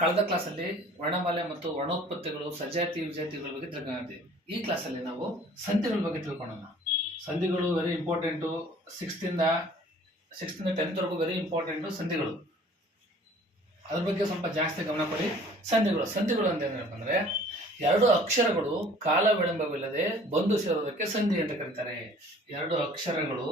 ಕಳೆದ ಕ್ಲಾಸಲ್ಲಿ ವರ್ಣಮಾಲೆ ಮತ್ತು ವರ್ಣೋತ್ಪತ್ತಿಗಳು ಸಜಾತಿ ವಿಜಾತಿಗಳ ಬಗ್ಗೆ ತಿಳ್ಕೊಂಡಿದ್ದೀವಿ. ಈ ಕ್ಲಾಸಲ್ಲಿ ನಾವು ಸಂಧಿಗಳ ಬಗ್ಗೆ ತಿಳ್ಕೊಳ್ಳೋಣ. ಸಂಧಿಗಳು ವೆರಿ ಇಂಪಾರ್ಟೆಂಟು. ಸಿಕ್ಸ್ತಿಂದ 10th ವೆರಿ ಇಂಪಾರ್ಟೆಂಟು ಸಂಧಿಗಳು. ಅದ್ರ ಬಗ್ಗೆ ಸ್ವಲ್ಪ ಜಾಸ್ತಿ ಗಮನ ಕೊಡಿ. ಸಂಧಿಗಳು ಅಂತ ಏನಂದ್ರೆ ಎರಡು ಅಕ್ಷರಗಳು ಕಾಲ ವಿಳಂಬವಿಲ್ಲದೆ ಬಂದು ಸೇರೋದಕ್ಕೆ ಸಂಧಿ ಅಂತ ಕರೀತಾರೆ. ಎರಡು ಅಕ್ಷರಗಳು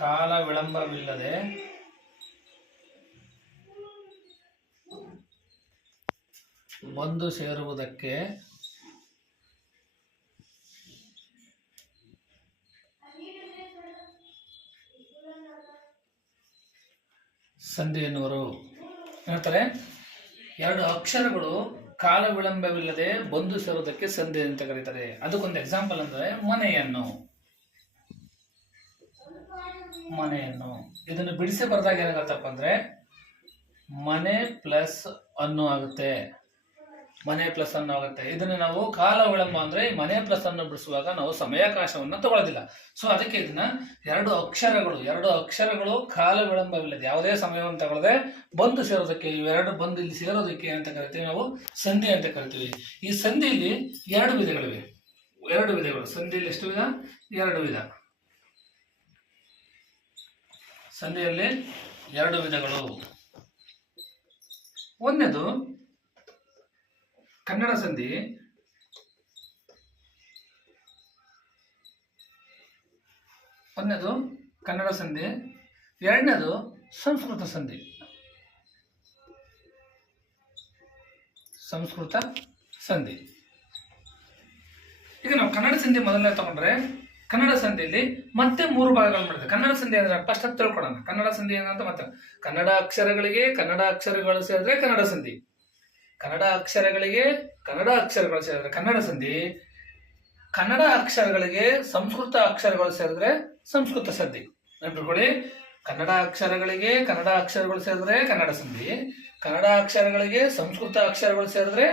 ಕಾಲ ವಿಳಂಬವಿಲ್ಲದೆ ಬಂದು ಸೇರುವುದಕ್ಕೆ ಸಂಧಿ ಎನ್ನುವರು. ಹೇಳ್ತಾರೆ ಎರಡು ಅಕ್ಷರಗಳು ಕಾಲ ವಿಳಂಬವಿಲ್ಲದೆ ಬಂದು ಸೇರುವುದಕ್ಕೆ ಸಂಧಿ ಅಂತ ಕರೀತಾರೆ. ಅದಕ್ಕೊಂದು ಎಕ್ಸಾಂಪಲ್ ಅಂದ್ರೆ ಮನೆಯನ್ನು ಇದನ್ನು ಬಿಡಿಸಿ ಬರೆದಾಗ ಏನಾಗತ್ತಪ್ಪ ಅಂದ್ರೆ ಮನೆ ಪ್ಲಸ್ ಅನ್ನು ಆಗುತ್ತೆ. ಇದನ್ನ ನಾವು ಕಾಲ ವಿಳಂಬ ಅಂದ್ರೆ ಮನೆ ಪ್ಲಸ್ ಅನ್ನು ಬಿಡಿಸುವಾಗ ನಾವು ಸಮಯಾವಕಾಶವನ್ನ ತಗೊಳ್ಳೋದಿಲ್ಲ. ಸೊ ಅದಕ್ಕೆ ಇದನ್ನ ಎರಡು ಅಕ್ಷರಗಳು ಕಾಲ ವಿಳಂಬವಿಲ್ಲದೆ ಯಾವುದೇ ಸಮಯವನ್ನು ತಗೊಳ್ಳದೆ ಬಂದು ಸೇರೋದಕ್ಕೆ, ಇವೆರಡು ಬಂದು ಇಲ್ಲಿ ಸೇರೋದಕ್ಕೆ ಅಂತ ಕರಿತೀವಿ, ನಾವು ಸಂಧಿ ಅಂತ ಕರಿತೀವಿ. ಈ ಸಂಧಿಯಲ್ಲಿ ಎರಡು ವಿಧಗಳು. ಸಂಧಿಯಲ್ಲಿ ಎಷ್ಟು ವಿಧ? ಎರಡು ವಿಧ. ಸಂಧಿಯಲ್ಲಿ ಎರಡು ವಿಧಗಳು. ಒಂದನೇದು ಕನ್ನಡ ಸಂಧಿ. ಎರಡನೇದು ಸಂಸ್ಕೃತ ಸಂಧಿ. ಈಗ ನಾವು ಕನ್ನಡ ಸಂಧಿ ಮೊದಲನೇ ತಗೊಂಡ್ರೆ, ಕನ್ನಡ ಸಂಧಿಯಲ್ಲಿ ಮತ್ತೆ 3 ಭಾಗಗಳು ಮಾಡಿದೆ. ಕನ್ನಡ ಸಂಧಿ ಅಂದ್ರೆ ಫಸ್ಟ್ ಅದು ತಿಳ್ಕೊಳ್ಳೋಣ. ಕನ್ನಡ ಸಂಧಿ ಏನಂತ ಮತ್ತೆ ಕನ್ನಡ ಅಕ್ಷರಗಳು ಸೇರಿದ್ರೆ ಕನ್ನಡ ಸಂಧಿ, ಕನ್ನಡ ಅಕ್ಷರಗಳು ಸೇರಿದ್ರೆ ಕನ್ನಡ ಸಂಧಿ, ಕನ್ನಡ ಅಕ್ಷರಗಳಿಗೆ ಸಂಸ್ಕೃತ ಅಕ್ಷರಗಳು ಸೇರಿದ್ರೆ ಸಂಸ್ಕೃತ ಸಂಧಿ. ನೆನಪಿಟ್ಕೊಳ್ಳಿ, ಕನ್ನಡ ಅಕ್ಷರಗಳು ಸೇರಿದ್ರೆ ಕನ್ನಡ ಸಂಧಿ, ಕನ್ನಡ ಅಕ್ಷರಗಳಿಗೆ ಸಂಸ್ಕೃತ ಅಕ್ಷರಗಳು ಸೇರಿದ್ರೆ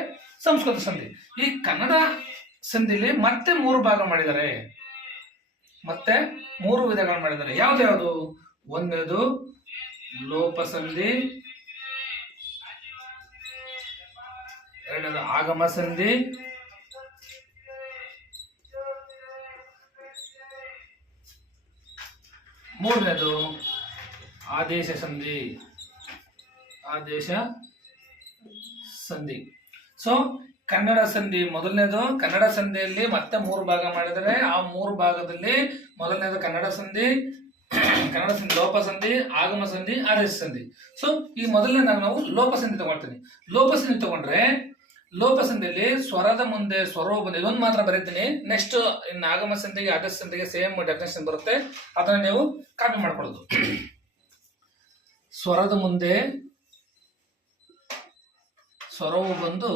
ಸಂಸ್ಕೃತ ಸಂಧಿ. ಈ ಕನ್ನಡ ಸಂಧಿಲಿ ಮತ್ತೆ 3 ಭಾಗ ಮಾಡಿದ್ದಾರೆ, ಮತ್ತೆ 3 ವಿಧಗಳು ಮಾಡಿದ್ದಾರೆ. ಯಾವ್ದು? ಒಂದನೇದು ಲೋಪ ಸಂಧಿ, ಎರಡನೇದು ಆಗಮ ಸಂಧಿ, ಮೂರನೇದು ಆದೇಶ ಸಂಧಿ. ಸೊ ಕನ್ನಡ ಸಂಧಿ ಮೊದಲನೇದು. ಕನ್ನಡ ಸಂಧಿಯಲ್ಲಿ ಮತ್ತೆ 3 ಭಾಗ ಮಾಡಿದರೆ, ಆ 3 ಭಾಗದಲ್ಲಿ ಮೊದಲನೇದು ಕನ್ನಡ ಸಂಧಿ, ಲೋಪ ಸಂಧಿ, ಆಗಮ ಸಂಧಿ, ಆದೇಶ ಸಂಧಿ. ಸೊ ಈ ಮೊದಲನೇದಾಗ ನಾವು ಲೋಪ ಸಂಧಿ ತಗೊಳ್ತೀನಿ. ಲೋಪ ಸಂಧಿ ತಗೊಂಡ್ರೆ ಲೋಪ ಸಂಧಿಯಲ್ಲಿ ಸ್ವರದ ಮುಂದೆ ಸ್ವರವು ಬಂದು ಇದೊಂದು ಮಾತ್ರ ಬರೀತೀನಿ. ನೆಕ್ಸ್ಟ್ ಇನ್ನು ಆಗಮ ಸಂಧಿಗೆ ಆದೇಶ ಸಂಧಿಗೆ ಸೇಮ್ ಡೆಫಿನೇಷನ್ ಬರುತ್ತೆ, ಅದನ್ನ ನೀವು ಕಾಪಿ ಮಾಡ್ಕೊಳ್ಳೋದು. ಸ್ವರದ ಮುಂದೆ ಸ್ವರವು ಬಂದು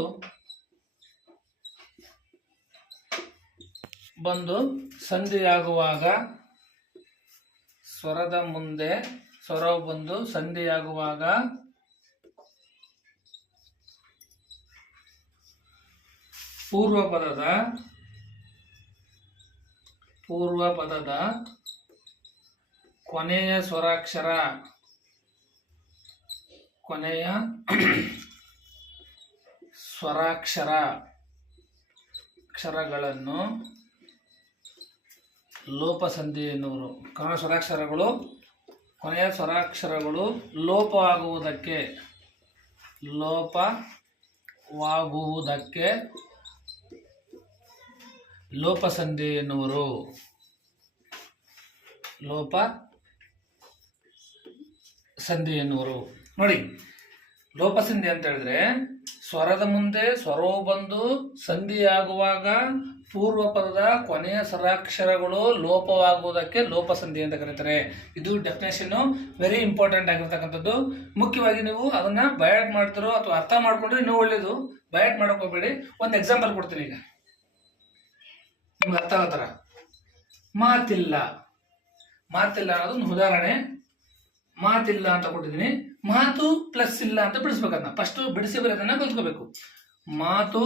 ಸಂಧಿಯಾಗುವಾಗ, ಸ್ವರದ ಮುಂದೆ ಸ್ವರವು ಬಂದು ಸಂಧಿಯಾಗುವಾಗ ಪೂರ್ವ ಪದದ ಕೊನೆಯ ಅಕ್ಷರಗಳನ್ನು ಲೋಪ ಸಂಧಿ ಎನ್ನುವರು. ಕನ್ನಡ ಕೊನೆಯ ಸ್ವರಾಕ್ಷರಗಳು ಲೋಪವಾಗುವುದಕ್ಕೆ ಲೋಪ ಸಂಧಿ ಎನ್ನುವರು. ನೋಡಿ, ಲೋಪ ಸಂಧಿ ಅಂತ ಹೇಳಿದ್ರೆ ಸ್ವರದ ಮುಂದೆ ಸ್ವರವು ಬಂದು ಸಂಧಿಯಾಗುವಾಗ ಪೂರ್ವ ಪದದ ಕೊನೆಯ ಸ್ವರಾಕ್ಷರಗಳು ಲೋಪವಾಗುವುದಕ್ಕೆ ಲೋಪ ಸಂಧಿ ಅಂತ ಕರೀತಾರೆ. ಇದು ಡೆಫಿನೇಷನ್ ವೆರಿ ಇಂಪಾರ್ಟೆಂಟ್ ಆಗಿರ್ತಕ್ಕಂಥದ್ದು. ಮುಖ್ಯವಾಗಿ ನೀವು ಅದನ್ನ ಬಯಾಟ್ ಮಾಡ್ತಿರೋ ಅಥವಾ ಅರ್ಥ ಮಾಡ್ಕೊಂಡ್ರೆ ಇನ್ನೂ ಒಳ್ಳೇದು. ಬಯಾಟ್ ಮಾಡಕ್ ಹೋಗ್ಬೇಡಿ. ಒಂದು ಎಕ್ಸಾಂಪಲ್ ಕೊಡ್ತೀನಿ. ಈಗ ನಿಮ್ಗೆ ಅರ್ಥ ಆಗೋ ಥರ ಮಾತಿಲ್ಲ ಅನ್ನೋದು ಒಂದು ಉದಾಹರಣೆ. ಮಾತಿಲ್ಲ ಅಂತ ಕೊಟ್ಟಿದ್ದೀನಿ. ಮಾತು ಪ್ಲಸ್ ಇಲ್ಲ ಅಂತ ಬಿಡಿಸ್ಬೇಕನ್ನ ಫಸ್ಟ್ ಬಿಡಿಸಿ ಬರೋದನ್ನ ಕಲ್ತ್ಕೋಬೇಕು. ಮಾತು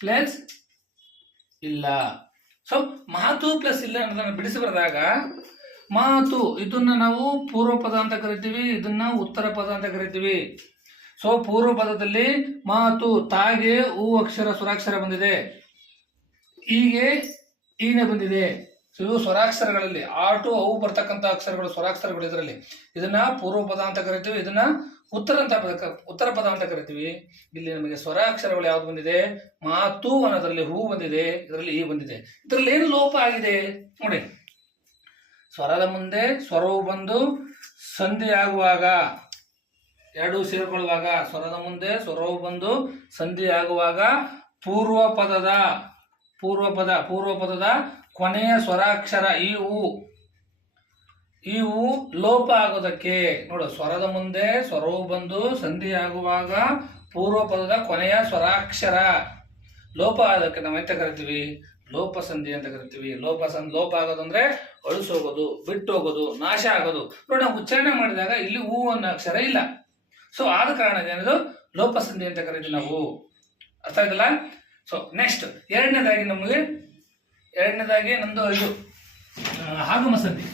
ಪ್ಲಸ್ ಇಲ್ಲ. ಸೊ ಮಾತು ಪ್ಲಸ್ ಇಲ್ಲ ಅನ್ನೋದನ್ನ ಬಿಡಿಸಿ ಬರೆದಾಗ ಮಾತು ಇದನ್ನ ನಾವು ಪೂರ್ವ ಪದ ಅಂತ ಕರಿತೀವಿ, ಇದನ್ನ ಉತ್ತರ ಪದ ಅಂತ ಕರಿತೀವಿ. ಸೊ ಪೂರ್ವ ಪದದಲ್ಲಿ ಮಾತು ತಾಗೆ ಹೂ ಅಕ್ಷರ ಸ್ವರಾಕ್ಷರ ಬಂದಿದೆ, ಹೀಗೆ ಈನೆ ಬಂದಿದೆ. ಸೊ ಇವು ಸ್ವರಾಕ್ಷರಗಳಲ್ಲಿ ಆಟು ಅವು ಬರ್ತಕ್ಕಂಥ ಅಕ್ಷರಗಳು ಸ್ವರಾಕ್ಷರಗಳು. ಇದರಲ್ಲಿ ಇದನ್ನ ಪೂರ್ವ ಪದ ಅಂತ ಕರಿತೀವಿ, ಇದನ್ನ ಉತ್ತರ ಪದ ಅಂತ ಕರಿತೀವಿ. ಇಲ್ಲಿ ನಮಗೆ ಸ್ವರಾಕ್ಷರಗಳು ಯಾವ್ದು ಬಂದಿದೆ? ಮಾತು ಅನ್ನೋದ್ರಲ್ಲಿ ಹೂ ಬಂದಿದೆ, ಇದರಲ್ಲಿ ಈ ಬಂದಿದೆ. ಇದರಲ್ಲಿ ಏನು ಲೋಪ ಆಗಿದೆ ನೋಡಿ. ಸ್ವರದ ಮುಂದೆ ಸ್ವರವು ಬಂದು ಸಂಧಿ ಆಗುವಾಗ, ಎರಡು ಸೇರ್ಕೊಳ್ಳುವಾಗ, ಸ್ವರದ ಮುಂದೆ ಸ್ವರವು ಬಂದು ಸಂಧಿ ಆಗುವಾಗ ಪೂರ್ವ ಪದದ ಕೊನೆಯ ಸ್ವರಾಕ್ಷರ ಈ ಹೂ ಲೋಪ ಆಗೋದಕ್ಕೆ ನೋಡು. ಸ್ವರದ ಮುಂದೆ ಸ್ವರವು ಬಂದು ಸಂಧಿ ಆಗುವಾಗ ಪೂರ್ವ ಪದದ ಕೊನೆಯ ಸ್ವರಾಕ್ಷರ ಲೋಪ ಆಗೋದಕ್ಕೆ ನಾವು ಎಂತ ಕರಿತೀವಿ? ಲೋಪ ಸಂಧಿ ಅಂತ ಕರಿತೀವಿ. ಲೋಪ ಆಗೋದಂದ್ರೆ ಅಳಿಸೋಗೋದು, ಬಿಟ್ಟು ಹೋಗೋದು, ನಾಶ ಆಗೋದು. ನೋಡಿ, ನಾವು ಉಚ್ಚಾರಣೆ ಮಾಡಿದಾಗ ಇಲ್ಲಿ ಹೂ ಅನ್ನೋ ಅಕ್ಷರ ಇಲ್ಲ. ಸೊ ಆದ ಕಾರಣ ಏನದು ಲೋಪ ಸಂಧಿ ಅಂತ ಕರಿತೀವಿ ನಾವು. ಅರ್ಥ ಆಯ್ತಲ್ಲ? ಸೊ ನೆಕ್ಸ್ಟ್ ಎರಡನೇದಾಗಿ ನಂದು ಇದು ಆಗಮ ಸಂಧಿ.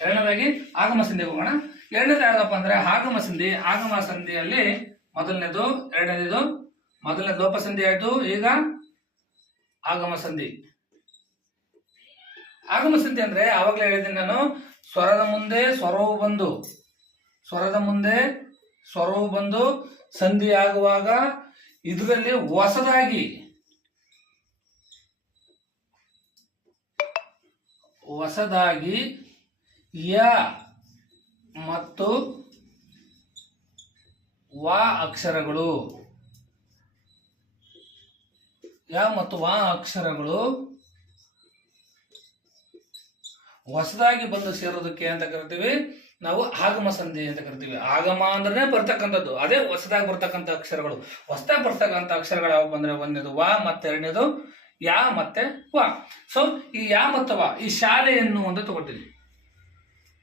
ಎರಡನೇದಾಗಿ ಆಗಮ ಸಂಧಿ ಹೋಗೋಣ. ಎರಡನೇದು ಯಾವ್ದಪ್ಪ ಅಂದ್ರೆ ಆಗಮ ಸಂಧಿ. ಆಗಮ ಸಂಧಿಯಲ್ಲಿ ಮೊದಲನೇದು ಲೋಪ ಸಂಧಿ ಆಯ್ತು. ಈಗ ಆಗಮ ಸಂಧಿ. ಆಗಮ ಸಂಧಿ ಅಂದ್ರೆ ಆವಾಗಲೇ ಹೇಳಿದ್ದೀನಿ ನಾನು, ಸ್ವರದ ಮುಂದೆ ಸ್ವರವು ಬಂದು ಸಂಧಿ ಆಗುವಾಗ ಇದರಲ್ಲಿ ಹೊಸದಾಗಿ ಯ ಮತ್ತು ವ ಅಕ್ಷರಗಳು ಹೊಸದಾಗಿ ಬಂದು ಸೇರೋದಕ್ಕೆ ಅಂತ ಕರಿತೀವಿ ನಾವು ಆಗಮ ಸಂಧಿ ಅಂತ ಕರಿತೀವಿ. ಆಗಮ ಅಂದ್ರೆ ಬರ್ತಕ್ಕಂಥದ್ದು, ಅದೇ ಹೊಸದಾಗಿ ಬರ್ತಕ್ಕಂಥ ಅಕ್ಷರಗಳು. ಹೊಸದಾಗಿ ಬರ್ತಕ್ಕಂಥ ಅಕ್ಷರಗಳು ಯಾವ ಬಂದ್ರೆ ಒಂದನೇದು ವ ಮತ್ತೆ ಎರಡನೇದು ಯಾ ಮತ್ತೆ ವ. ಸೊ ಈ ಯಾ ಮತ್ತು ವ, ಈ ಶಾಲೆಯನ್ನು ಅಂತ ತಗೊಳ್ತೀವಿ.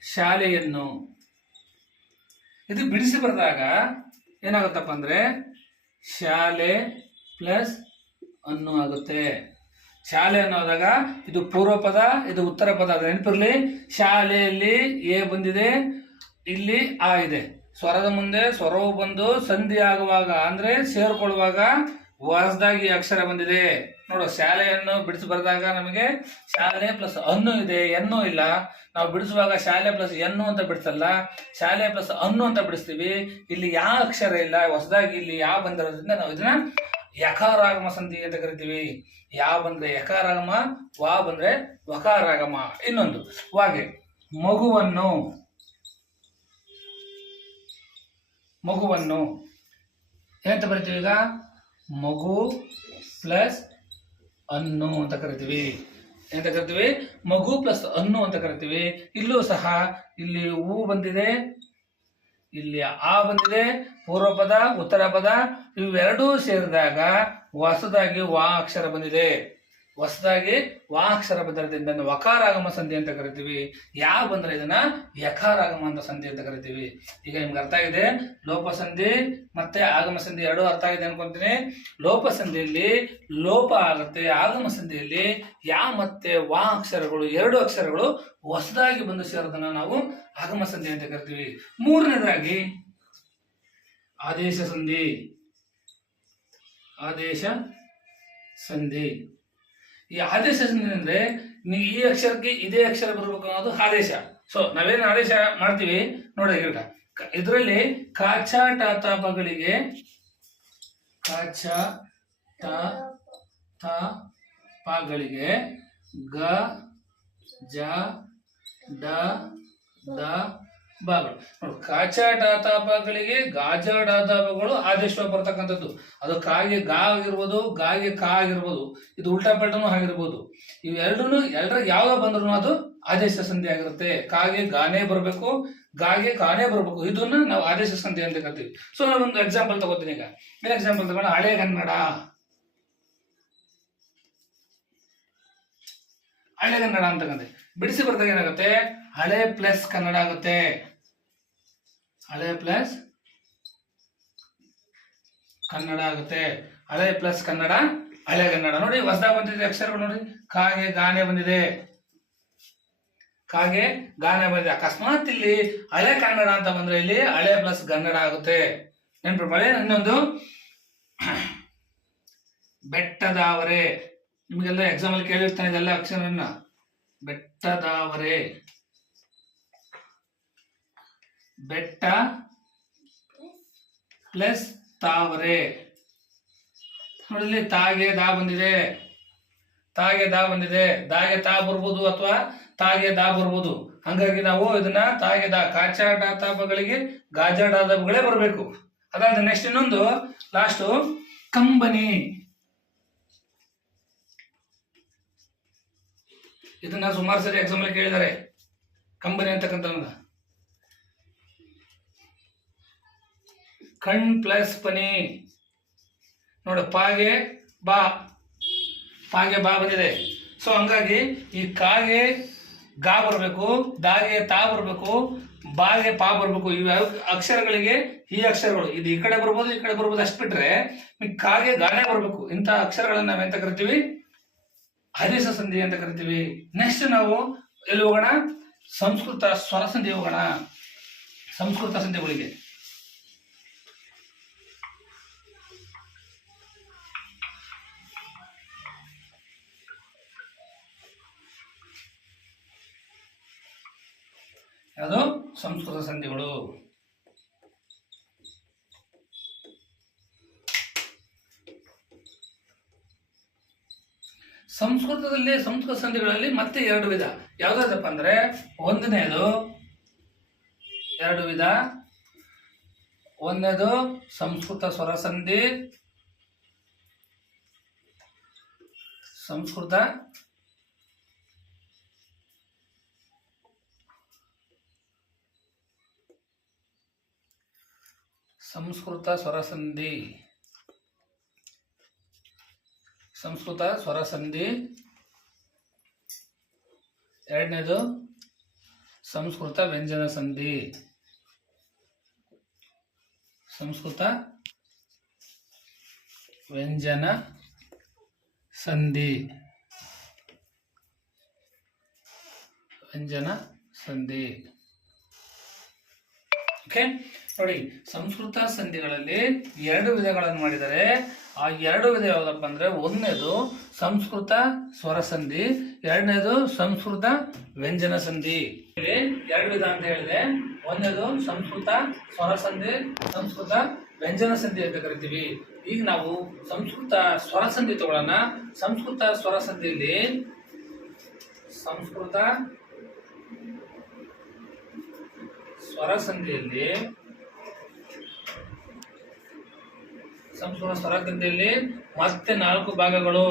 ಶಾಲೆಯನ್ನು ಇದು ಬಿಡಿಸಿ ಬರೆದಾಗ ಏನಾಗುತ್ತಪ್ಪ ಅಂದ್ರೆ ಶಾಲೆ ಪ್ಲಸ್ ಅನ್ನು ಆಗುತ್ತೆ. ಶಾಲೆ ಅನ್ನೋದಾಗ ಇದು ಪೂರ್ವ ಪದ, ಇದು ಉತ್ತರ ಪದ. ನೆನಪಿರ್ಲಿ, ಶಾಲೆಯಲ್ಲಿ ಎ ಬಂದಿದೆ, ಇಲ್ಲಿ ಆ ಇದೆ. ಸ್ವರದ ಮುಂದೆ ಸ್ವರವು ಬಂದು ಸಂಧಿ ಆಗುವಾಗ ಅಂದ್ರೆ ಸೇರ್ಕೊಳ್ಳುವಾಗ ಹೊಸದಾಗಿ ಅಕ್ಷರ ಬಂದಿದೆ. ನೋಡು, ಶಾಲೆಯನ್ನು ಬಿಡಿಸಿ ಬರೆದಾಗ ನಮಗೆ ಶಾಲೆ ಪ್ಲಸ್ ಅನ್ನು ಇದೆ, ಎನ್ನು ಇಲ್ಲ. ನಾವು ಬಿಡಿಸುವಾಗ ಶಾಲೆ ಪ್ಲಸ್ ಎನ್ನು ಅಂತ ಬಿಡಿಸಲ್ಲ, ಶಾಲೆ ಪ್ಲಸ್ ಅನ್ನು ಅಂತ ಬಿಡಿಸ್ತೀವಿ. ಇಲ್ಲಿ ಯಾವ ಅಕ್ಷರ ಇಲ್ಲ, ಹೊಸದಾಗಿ ಇಲ್ಲಿ ಯಾವ ಬಂದಿರೋದ್ರಿಂದ ನಾವು ಇದನ್ನ ಯಕಾರಾಗಮ ಸಂಧಿ ಅಂತ ಕರಿತೀವಿ. ಯಾ ಬಂದ್ರೆ ಯಕಾರಾಗಮ, ವಾ ಬಂದ್ರೆ ವಕಾರಾಗಮ. ಇನ್ನೊಂದು ವಾಗೆ ಮಗುವನ್ನು ಏನಂತ ಬರಿತೀವಿ? ಈಗ ಮಗು ಪ್ಲಸ್ ಅನ್ನು ಅಂತ ಕರಿತೀವಿ. ಎಂತ ಕರಿತೀವಿ? ಮಗು ಪ್ಲಸ್ ಅನ್ನು ಅಂತ ಕರಿತೀವಿ. ಇಲ್ಲೂ ಸಹ ಇಲ್ಲಿ ಹೂ ಬಂದಿದೆ, ಇಲ್ಲಿ ಆ ಬಂದಿದೆ, ಪೂರ್ವ ಪದ ಉತ್ತರ ಪದ ಇವೆರಡೂ ಸೇರಿದಾಗ ಹೊಸದಾಗಿ ವಾ ಅಕ್ಷರ ಬಂದಿದೆ. ಹೊಸದಾಗಿ ವಾ ಅಕ್ಷರ ಬಂದಿರೋದ್ರಿಂದ ವಕಾರಾಗಮ ಸಂಧಿ ಅಂತ ಕರಿತೀವಿ. ಯಾ ಬಂದ್ರೆ ಇದನ್ನ ಯಕಾರಾಗಮ ಅಂತ ಸಂಧಿ ಅಂತ ಕರಿತೀವಿ. ಈಗ ನಿಮ್ಗೆ ಅರ್ಥ ಆಗಿದೆ ಲೋಪ ಸಂಧಿ ಮತ್ತೆ ಆಗಮ ಸಂಧಿ ಎರಡೂ ಅರ್ಥ ಆಗಿದೆ ಅನ್ಕೊಂತೀನಿ. ಲೋಪ ಸಂಧಿಯಲ್ಲಿ ಲೋಪ ಆಗುತ್ತೆ, ಆಗಮ ಸಂಧಿಯಲ್ಲಿ ಯಾ ಮತ್ತೆ ವಾ ಅಕ್ಷರಗಳು ಎರಡು ಅಕ್ಷರಗಳು ಹೊಸದಾಗಿ ಬಂದು ಸೇರೋದನ್ನ ನಾವು ಆಗಮ ಸಂಧಿ ಅಂತ ಕರಿತೀವಿ. ಮೂರನೇದಾಗಿ ಆದೇಶ ಸಂಧಿ. ಈ ಆದೇಶ ಸಂಧಿ ಅಂದ್ರೆ ಈ ಅಕ್ಷರಕ್ಕೆ ಇದೇ ಅಕ್ಷರ ಬರಬೇಕು ಅನ್ನೋದು ಆದೇಶ. ಸೊ ನಾವೇನು ಆದೇಶ ಮಾಡ್ತೀವಿ ನೋಡಿ, ಇದರಲ್ಲಿ ಕಾಚ ಟಾತಾಪಗಳಿಗೆ ಗ ಜ ಡ ದ ಬಾಗಳು. ನೋಡಿ, ಕಾಚಾಟಾತಾಪಗಳಿಗೆ ಗಾಜಾಟಾತಾಪಗಳು ಆದೇಶವಾಗಿ ಬರ್ತಕ್ಕಂಥದ್ದು. ಅದು ಕಾಗೆ ಗಾ ಆಗಿರ್ಬೋದು, ಗಾಗೆ ಕಾ ಆಗಿರ್ಬೋದು, ಇದು ಉಲ್ಟಾ ಪಲ್ಟನೂ ಆಗಿರ್ಬೋದು. ಇವೆರಡೂ ಎಲ್ಲರ ಯಾವ ಬಂದ್ರು ಅದು ಆದೇಶ ಸಂಧಿ ಆಗಿರುತ್ತೆ. ಕಾಗೆ ಗಾನೇ ಬರಬೇಕು, ಗಾಗೆ ಕಾನೇ ಬರಬೇಕು. ಇದನ್ನ ನಾವು ಆದೇಶ ಸಂಧಿ ಅಂತ ಕರಿತೀವಿ. ಸೊ ನಾನೊಂದು ಎಕ್ಸಾಂಪಲ್ ತಗೋತೀನಿ. ಈಗ ಏನ್ ಎಕ್ಸಾಂಪಲ್ ತಗೊಂಡು ಹಳೆಗನ್ನಡ ಅಂತಕ್ಕಂತೆ ಬಿಡಿಸಿ ಬರ್ದಾಗ ಏನಾಗುತ್ತೆ? ಹಳೆ ಪ್ಲಸ್ ಕನ್ನಡ ಆಗುತ್ತೆ. ಹಳೆ ಪ್ಲಸ್ ಕನ್ನಡ ಹಳೆಗನ್ನಡ. ನೋಡಿ ಹೊಸದಾಗ ಬಂದಿದೆ ಅಕ್ಷರಗಳು ನೋಡಿ, ಕಾಗೆ ಗಾನೆ ಬಂದಿದೆ, ಕಾಗೆ ಗಾನೆ ಬಂದಿದೆ. ಅಕಸ್ಮಾತ್ ಇಲ್ಲಿ ಹಳೆ ಕನ್ನಡ ಅಂತ ಬಂದ್ರೆ ಇಲ್ಲಿ ಹಳೆ ಪ್ಲಸ್ ಗನ್ನಡ ಆಗುತ್ತೆ. ನೆನಪು ಬಳೆ. ಇನ್ನೊಂದು ಬೆಟ್ಟದಾವರೆ, ನಿಮಗೆಲ್ಲ ಎಕ್ಸಾಮ್ ಅಲ್ಲಿ ಕೇಳಿರ್ತಾನೆ ಇದೆಲ್ಲ ಅಕ್ಷರನ್ನ. ಬೆಟ್ಟದಾವರೆ, ಬೆಟ್ಟ ಪ್ಲಸ್ ತಾವರೆ. ನೋಡಿ ತಾಗೆ ದಾ ಬಂದಿದೆ, ತಾಗೆ ದಾ ಬಂದಿದೆ, ದಾಗೆ ತಾ ಬರ್ಬೋದು ಅಥವಾ ತಾಗೆ ದಾ ಬರ್ಬೋದು. ಹಂಗಾಗಿ ನಾವು ಇದನ್ನ ತಾಗೆ ದಾ, ಕಾಚಾ ಡಾತಾಬಗಳಿಗೆ ಗಾಜಾ ಡಾತಾಬಗಳೇ ಬರಬೇಕು. ಅದಾದ ನೆಕ್ಸ್ಟ್ ಇನ್ನೊಂದು ಲಾಸ್ಟ್ ಕಂಬನಿ. ಇದನ್ನ ಸುಮಾರು ಸರಿ ಎಕ್ಸಾಮ್ ಅಲ್ಲಿ ಕೇಳಿದ್ದಾರೆ, ಕಂಬನಿ ಅಂತಕ್ಕಂಥ. ಕಣ್ ಪ್ಲಸ್ ಪನಿ. ನೋಡು ಪಾಗೆ ಬಾ, ಪಾಗೆ ಬಾ ಬಂದಿದೆ. ಸೊ ಹಂಗಾಗಿ ಈ ಕಾಗೆ ಗಾ ಬರಬೇಕು, ದಾಗೆ ತಾ ಬರಬೇಕು, ಬಾಗೆ ಪಾ ಬರಬೇಕು. ಇವ ಅಕ್ಷರಗಳಿಗೆ ಈ ಅಕ್ಷರಗಳು ಇದು ಈ ಕಡೆ ಬರ್ಬೋದು, ಈ ಕಡೆ ಬರ್ಬೋದು, ಅಷ್ಟು ಬಿಟ್ರೆ ಕಾಗೆ ಗಾನೆ ಬರಬೇಕು. ಇಂಥ ಅಕ್ಷರಗಳನ್ನ ನಾವೆಂತ ಕರಿತೀವಿ? ಹರಿಸ ಸಂಧಿ ಅಂತ ಕರಿತೀವಿ. ನೆಕ್ಸ್ಟ್ ನಾವು ಎಲ್ಲಿ ಹೋಗೋಣ? ಸಂಸ್ಕೃತ ಸ್ವರ ಸಂಧಿ ಹೋಗೋಣ. ಸಂಸ್ಕೃತ ಸಂಧಿಗಳಿಗೆ ಅದು ಸಂಸ್ಕೃತ ಸಂಧಿಗಳು. ಸಂಸ್ಕೃತದಲ್ಲಿ ಸಂಸ್ಕೃತ ಸಂಧಿಗಳಲ್ಲಿ ಮತ್ತೆ ಎರಡು ವಿಧ. ಯಾವ್ದಾದಪ್ಪ ಅಂದ್ರೆ, ಒಂದನೇದು ಎರಡು ವಿಧ. ಒಂದನೇದು ಸಂಸ್ಕೃತ ಸ್ವರ ಸಂಧಿ, ಸಂಸ್ಕೃತ ಸಂಸ್ಕೃತ ಸ್ವರ ಸಂಧಿ, ಸಂಸ್ಕೃತ ಸ್ವರ ಸಂಧಿ. ಎರಡನೇದು ಸಂಸ್ಕೃತ ವ್ಯಂಜನ ಸಂಧಿ, ಸಂಸ್ಕೃತ ವ್ಯಂಜನ ಸಂಧಿ, ವ್ಯಂಜನ ಸಂಧಿ. ಓಕೆ, ನೋಡಿ ಸಂಸ್ಕೃತ ಸಂಧಿಗಳಲ್ಲಿ ಎರಡು ವಿಧಗಳನ್ನು ಮಾಡಿದ್ದಾರೆ. ಆ ಎರಡು ವಿಧ ಯಾವುದಪ್ಪ ಅಂದ್ರೆ, ಒಂದನೇದು ಸಂಸ್ಕೃತ ಸ್ವರ ಸಂಧಿ, ಎರಡನೇದು ಸಂಸ್ಕೃತ ವ್ಯಂಜನ ಸಂಧಿ. ಎರಡು ವಿಧ ಅಂತ ಹೇಳಿದೆ. ಒಂದನೇದು ಸಂಸ್ಕೃತ ಸ್ವರ ಸಂಧಿ, ಸಂಸ್ಕೃತ ವ್ಯಂಜನ ಸಂಧಿ ಅಂತ ಕರಿತೀವಿ. ಈಗ ನಾವು ಸಂಸ್ಕೃತ ಸ್ವರ ಸಂಧಿ ತಗೊಳ್ಳೋಣ. ಸಂಸ್ಕೃತ ಸ್ವರ ಸಂಧಿಯಲ್ಲಿ ಸಂಸ್ಕೃತ ಸ್ವರ ಸಂಧಿಯಲ್ಲಿ ಸಂಸ್ಕೃತ ಸ್ವರ ಸಂಧಿಯಲ್ಲಿ ಮತ್ತೆ ನಾಲ್ಕು ಭಾಗಗಳು,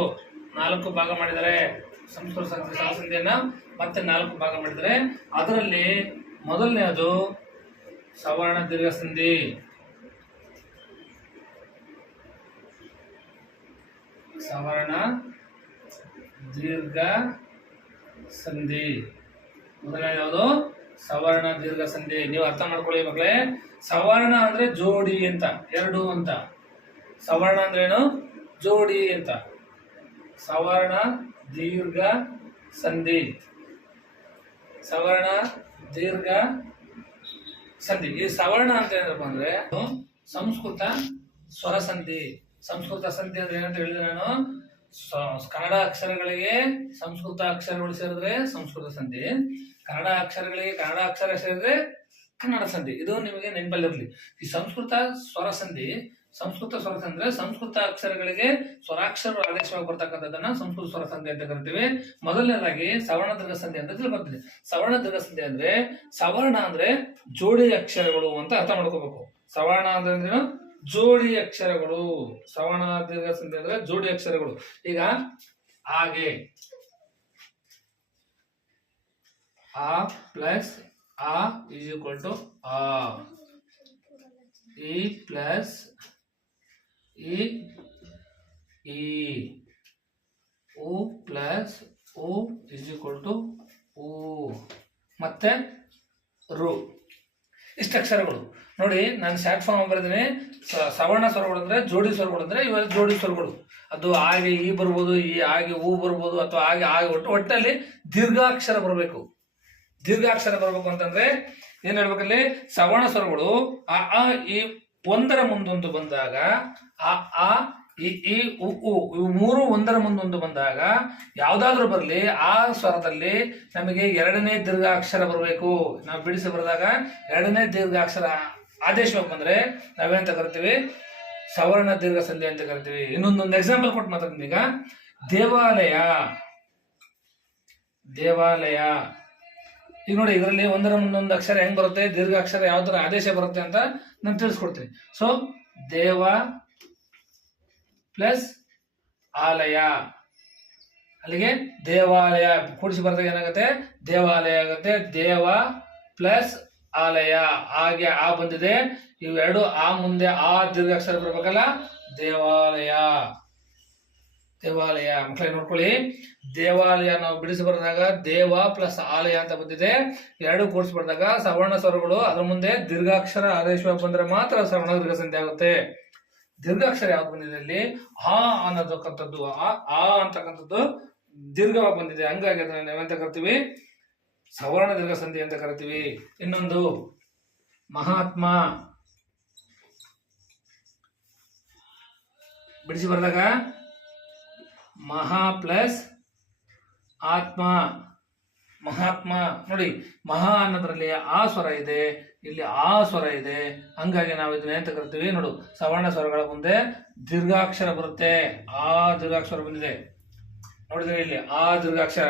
ನಾಲ್ಕು ಭಾಗ ಮಾಡಿದ್ದಾರೆ. ಸಂಸ್ಕೃತ ಸ್ವರ ಸಂಧಿಯನ್ನ ಮತ್ತೆ ನಾಲ್ಕು ಭಾಗ ಮಾಡಿದ್ದಾರೆ. ಅದರಲ್ಲಿ ಮೊದಲನೇದು ಸವರ್ಣ ದೀರ್ಘ ಸಂಧಿ, ಸವರ್ಣ ದೀರ್ಘ ಸಂಧಿ. ಮೊದಲನೇದು ಯಾವುದು? ಸವರ್ಣ ದೀರ್ಘ ಸಂಧಿ. ನೀವು ಅರ್ಥ ಮಾಡ್ಕೊಳ್ಳಿ ಮಕ್ಕಳೇ. ಸವರ್ಣ ಅಂದ್ರೆ ಜೋಡಿ ಅಂತ, ಎರಡು ಅಂತ. ಸವರ್ಣ ಅಂದ್ರೇನು? ಜೋಡಿ ಅಂತ. ಸವರ್ಣ ದೀರ್ಘ ಸಂಧಿ, ಸವರ್ಣ ದೀರ್ಘ ಸಂಧಿ. ಈ ಸವರ್ಣ ಅಂತ ಏನಪ್ಪ ಅಂದ್ರೆ ಸಂಸ್ಕೃತ ಸ್ವರ ಸಂಧಿ. ಸಂಸ್ಕೃತ ಸಂಧಿ ಅಂದ್ರೆ ಏನಂತ ಹೇಳಿದ್ರೆ ನಾನು, ಕನ್ನಡ ಅಕ್ಷರಗಳಿಗೆ ಸಂಸ್ಕೃತ ಅಕ್ಷರಗಳು ಸೇರಿದ್ರೆ ಸಂಸ್ಕೃತ ಸಂಧಿ, ಕನ್ನಡ ಅಕ್ಷರಗಳಿಗೆ ಕನ್ನಡ ಅಕ್ಷರ ಸೇರಿದ್ರೆ ಕನ್ನಡ ಸಂಧಿ. ಇದು ನಿಮಗೆ ನೆನಪಲ್ಲಿರಲಿ. ಈ ಸಂಸ್ಕೃತ ಸ್ವರ ಸಂಧಿ, ಸಂಸ್ಕೃತ ಸ್ವರ ಸಂಧಿ ಅಂದ್ರೆ ಸಂಸ್ಕೃತ ಅಕ್ಷರಗಳಿಗೆ ಸ್ವರಾಕ್ಷರ ಆದೇಶವಾಗಿ ಬರ್ತಕ್ಕಂಥದ್ದನ್ನ ಸಂಸ್ಕೃತ ಸ್ವರ ಸಂಧಿ ಅಂತ ಕರಿತೀವಿ. ಮೊದಲನೇದಾಗಿ ಸವರ್ಣ ದೀರ್ಘ ಸಂಧಿ ಅಂತ ತಿಳ್ಕೊತೀವಿ. ಸವರ್ಣ ದೀರ್ಘ ಸಂಧಿ ಅಂದ್ರೆ, ಸವರ್ಣ ಅಂದ್ರೆ ಜೋಡಿ ಅಕ್ಷರಗಳು ಅಂತ ಅರ್ಥ ಮಾಡ್ಕೋಬೇಕು. ಸವರ್ಣ ಅಂದ್ರೆ ಜೋಡಿ ಅಕ್ಷರಗಳು. ಸವರ್ಣ ದೀರ್ಘ ಸಂಧಿ ಅಂದ್ರೆ ಜೋಡಿ ಅಕ್ಷರಗಳು. ಈಗ ಹಾಗೆ ಆ ಪ್ಲಸ್ ಆ ಈಸ್ ಈಕ್ವಲ್ ಟು ಆ, ಇ ಪ್ಲಸ್ ಇ ಈ, ಉ ಪ್ಲಸ್ ಉ ಈಸ್ ಈಕ್ವಲ್ ಟು ಉ, ಮತ್ತೆ ರು. ಇಷ್ಟು ಅಕ್ಷರಗಳು ನೋಡಿ. ನಾನು ಶಾರ್ಟ್ ಫಾರ್ಮ್ ಬರೆದಿನಿ. ಸವರ್ಣ ಸ್ವರಗಳು ಅಂದ್ರೆ ಜೋಡಿ ಸ್ವರಗಳು ಅಂದ್ರೆ ಇವೆಲ್ಲ ಜೋಡಿ ಸ್ವರಗಳು. ಅದು ಆಗೆ ಈ ಬರ್ಬೋದು, ಈ ಆಗೆ ಹೂ ಬರ್ಬೋದು, ಅಥವಾ ಆಗೆ ಒಟ್ಟಲ್ಲಿ ದೀರ್ಘಾಕ್ಷರ ಬರಬೇಕು. ದೀರ್ಘಾಕ್ಷರ ಬರಬೇಕು ಅಂತಂದ್ರೆ ಏನ್ ಹೇಳ್ಬೇಕಲ್ಲಿ, ಸವರ್ಣ ಸ್ವರಗಳು ಅ ಈ ಒಂದರ ಮುಂದೊಂದು ಬಂದಾಗ ಅ ಈ ಉ ಇವು ಮೂರು ಒಂದರ ಮುಂದೊಂದು ಬಂದಾಗ ಯಾವ್ದಾದ್ರು ಬರಲಿ ಆ ಸ್ವರದಲ್ಲಿ ನಮಗೆ ಎರಡನೇ ದೀರ್ಘಾಕ್ಷರ ಬರಬೇಕು. ನಾವು ಬಿಡಿಸಿ ಬರೆದಾಗ ಎರಡನೇ ದೀರ್ಘಾಕ್ಷರ ಆದೇಶವಾಗಿ ಬಂದ್ರೆ ನಾವೇನಂತ ಕರಿತೀವಿ, ಸವರ್ಣ ದೀರ್ಘ ಸಂಧಿ ಅಂತ ಕರಿತೀವಿ. ಇನ್ನೊಂದೊಂದು ಎಕ್ಸಾಂಪಲ್ ಕೊಟ್ಟು ಮಾತಾಡ್ತೀನಿ ಈಗ. ದೇವಾಲಯ. ದೇವಾಲಯ ಈಗ ನೋಡಿ, ಇದರಲ್ಲಿ ಒಂದರ ಮುಂದೊಂದು ಅಕ್ಷರ ಹೆಂಗ್ ಬರುತ್ತೆ, ದೀರ್ಘಾಕ್ಷರ ಯಾವ ತರ ಆದೇಶ ಬರುತ್ತೆ ಅಂತ ನಾನು ತಿಳಿಸ್ಕೊಡ್ತೀನಿ. ಸೊ ದೇವ ಪ್ಲಸ್ ಆಲಯ, ಅಲ್ಲಿಗೆ ದೇವಾಲಯ ಕೂಡಿಸಿ ಬರೆದಾಗ ಏನಾಗುತ್ತೆ, ದೇವಾಲಯ ಆಗುತ್ತೆ. ದೇವ ಪ್ಲಸ್ ಆಲಯ, ಹಾಗೆ ಆ ಬಂದಿದೆ. ಇವೆರಡು ಆ ಮುಂದೆ ಆ ದೀರ್ಘಾಕ್ಷರ ಬರ್ಬೇಕಲ್ಲ, ದೇವಾಲಯ. ದೇವಾಲಯ ಮಕ್ಕಳೇ ನೋಡ್ಕೊಳ್ಳಿ, ದೇವಾಲಯ ನಾವು ಬಿಡಿಸಿ ಬರೆದಾಗ ದೇವ ಪ್ಲಸ್ ಆಲಯ ಅಂತ ಬಂದಿದೆ. ಎರಡು ಕೂಡಿಸಿ ಬರೆದಾಗ ಸವರ್ಣ ಸ್ವರಗಳು ಅದ್ರ ಮುಂದೆ ದೀರ್ಘಾಕ್ಷರ ಆದೇಶವಾಗಿ ಬಂದ್ರೆ ಮಾತ್ರ ಸವರ್ಣ ದೀರ್ಘ ಸಂಧಿ ಆಗುತ್ತೆ. ದೀರ್ಘಾಕ್ಷರ ಯಾವ್ದು ಬಂದಿದೆ ಅಲ್ಲಿ, ಆ ಅನ್ನತಕ್ಕಂಥದ್ದು, ಆ ಅಂತಕ್ಕಂಥದ್ದು ದೀರ್ಘವಾಗಿ ಬಂದಿದೆ. ಹಂಗಾಗಿ ಅದನ್ನ ನಾವೆಂತ ಕರಿತೀವಿ, ಸವರ್ಣ ದೀರ್ಘ ಸಂಧಿ ಅಂತ ಕರಿತೀವಿ. ಇನ್ನೊಂದು ಮಹಾತ್ಮ. ಬಿಡಿಸಿ ಬರೆದಾಗ ಮಹಾ ಪ್ಲಸ್ ಆತ್ಮ, ಮಹಾತ್ಮ. ನೋಡಿ, ಮಹಾ ಅನ್ನೋದ್ರಲ್ಲಿ ಆ ಸ್ವರ ಇದೆ, ಇಲ್ಲಿ ಆ ಸ್ವರ ಇದೆ. ಹಂಗಾಗಿ ನಾವು ಇದನ್ನ ಎಂತ ಕರಿತೀವಿ, ನೋಡು, ಸವರ್ಣ ಸ್ವರಗಳ ಮುಂದೆ ದೀರ್ಘಾಕ್ಷರ ಬರುತ್ತೆ. ಆ ದೀರ್ಘಾಕ್ಷರ ಬಂದಿದೆ ನೋಡಿದ್ರೆ ಇಲ್ಲಿ ಆ ದೀರ್ಘಾಕ್ಷರ.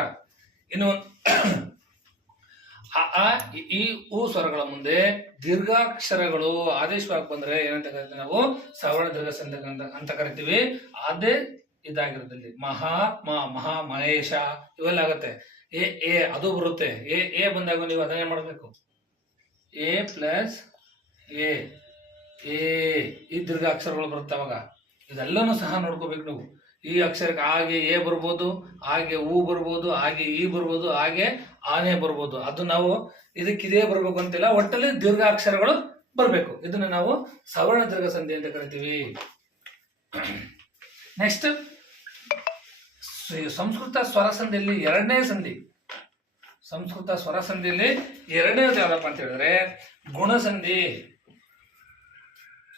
ಇನ್ನು ಆ ಈ ಉ ಸ್ವರಗಳ ಮುಂದೆ ದೀರ್ಘಾಕ್ಷರಗಳು ಆದೇಶವಾಗಿ ಬಂದ್ರೆ ಏನಂತ ಕರಿತೀವಿ ನಾವು, ಸವರ್ಣ ದೀರ್ಘ ಸಂಧಿ ಅಂತ ಕರಿತೀವಿ. ಅದೇ ಇದಾಗಿರೋದಲ್ಲಿ ಮಹಾತ್ಮ, ಮಹಾ ಮಹೇಶ ಇವೆಲ್ಲ ಆಗುತ್ತೆ. ಎ ಅದು ಬರುತ್ತೆ. ಎ ಬಂದಾಗ ನೀವು ಅದನ್ನೇ ಮಾಡಬೇಕು, ಎ ಪ್ಲಸ್ ಎ ಈ ದೀರ್ಘಾಕ್ಷರಗಳು ಬರುತ್ತೆ. ಅವಾಗ ಇದೆಲ್ಲನೂ ಸಹ ನೋಡ್ಕೋಬೇಕು ನೀವು. ಈ ಅಕ್ಷರಕ್ಕೆ ಹಾಗೆ ಎ ಬರ್ಬೋದು, ಹಾಗೆ ಹೂ ಬರ್ಬೋದು, ಹಾಗೆ ಈ ಬರ್ಬೋದು, ಹಾಗೆ ಆನೆ ಬರ್ಬೋದು. ಅದು ನಾವು ಇದಕ್ಕಿದೇ ಬರ್ಬೇಕು ಅಂತಿಲ್ಲ, ಒಟ್ಟಲ್ಲಿ ದೀರ್ಘಾಕ್ಷರಗಳು ಬರಬೇಕು. ಇದನ್ನ ನಾವು ಸವರ್ಣ ದೀರ್ಘ ಸಂಧಿ ಅಂತ ಕರಿತೀವಿ. ನೆಕ್ಸ್ಟ್ ಸಂಸ್ಕೃತ ಸ್ವರ ಸಂಧಿಯಲ್ಲಿ ಎರಡನೇ ಸಂಧಿ. ಸಂಸ್ಕೃತ ಸ್ವರ ಸಂಧಿಯಲ್ಲಿ ಎರಡನೇದು ಯಾವ್ದಪ್ಪ ಅಂತ ಹೇಳಿದ್ರೆ ಗುಣಸಂಧಿ.